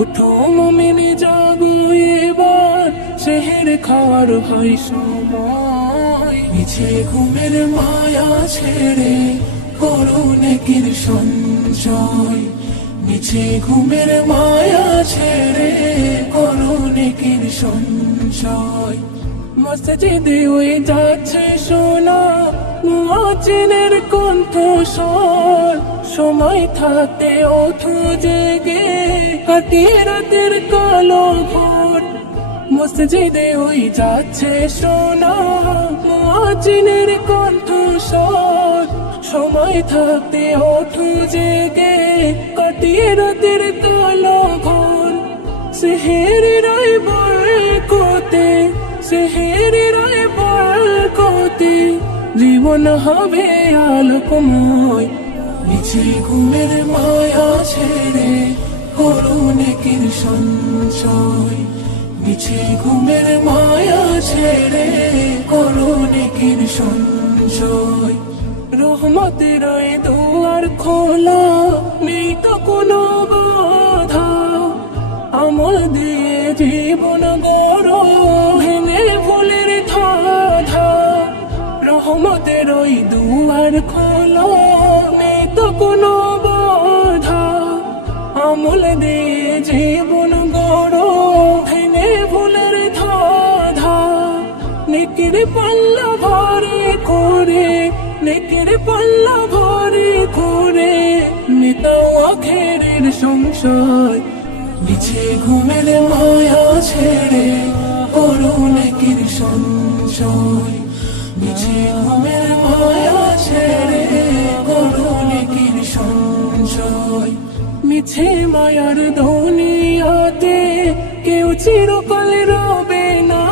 উঠো মুমিনি জাগো এবার, সেহের খাওয়ার হয় সময়। মিছে ঘুমের মায়া ছেড়ে করো নেকির সঞ্চয়। মিছে ঘুমের মায়া ছেড়ে করো নেকির সঞ্চয়। মসজিদে ওই যাচ্ছে শোনা মুয়াজ্জিনের কণ্ঠস্বর। সময় থাকতে ওঠো জেগে, কাটিয়ে রাতের কালো ঘোর। মসজিদে ওই যাচ্ছে শোনা মুয়াজ্জিনের কণ্ঠস্বর। সময় থাকতে ওঠো জেগে, কাটিয়ে রাতের কালো ঘোর। সেহেরি রায় বরকতে, সেহেরি রায় বরকতে জীবন হবে আলোকময়। মিছে ঘুমের মায়া ছেড়ে করো নেকির সঞ্চয়। মিছে ঘুমের মায়া ছেড়ে করো নেকির সঞ্চয়। রহমতের এই দুয়ার খোলা, নেই তো কোনো বাধা। আমল দিয়ে জীবন গড়ো, ভেঙে ভুলের ধাঁধা। রহমতের ওই দুয়ার খোলা, নেই তো কোনো বাধা। আমল দিয়ে জীবন গড়ো, ভেঙে ভুলের ধাঁধা। নেকির পাল্লা ভারী করে, নেকির পাল্লা ভারী করে মিটাও আখেরের সংশয়। মিছে ঘুমের মায়া ছেড়ে করো নেকির সঞ্চয়। মিছে ঘুমের মায়া ছেড়ে করো নেকির সঞ্চয়। মিছে মায়ার দুনিয়াতে কেউ চিরকাল রবে না।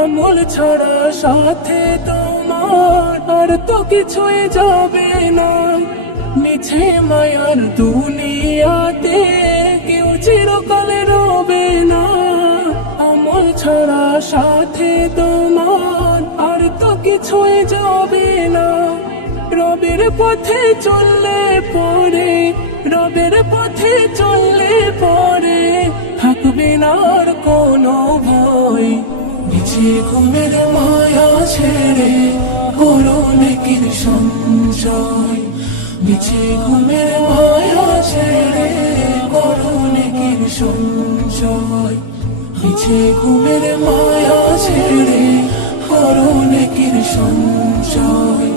আমল ছাড়া সাথে তোমার আর তো কিছুই যাবে না। মিছে মায়ার দুনিয়াতে কেউ চিরকাল রবে না। আমল ছাড়া সাথে তোমার আর তো কিছুই যাবে না। রবের পথে চললে পরে, রবের পথে চললে পরে থাকবে না আর কোনো ভয়। মিছে ঘুমের মায়া ছেড়ে করো নেকির সঞ্চয়। মিছে ঘুমের মায়া ছেড়ে করো নেকির সঞ্চয়। মিছে ঘুমের মায়া ছেড়ে করো নেকির সঞ্চয়।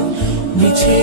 মিছে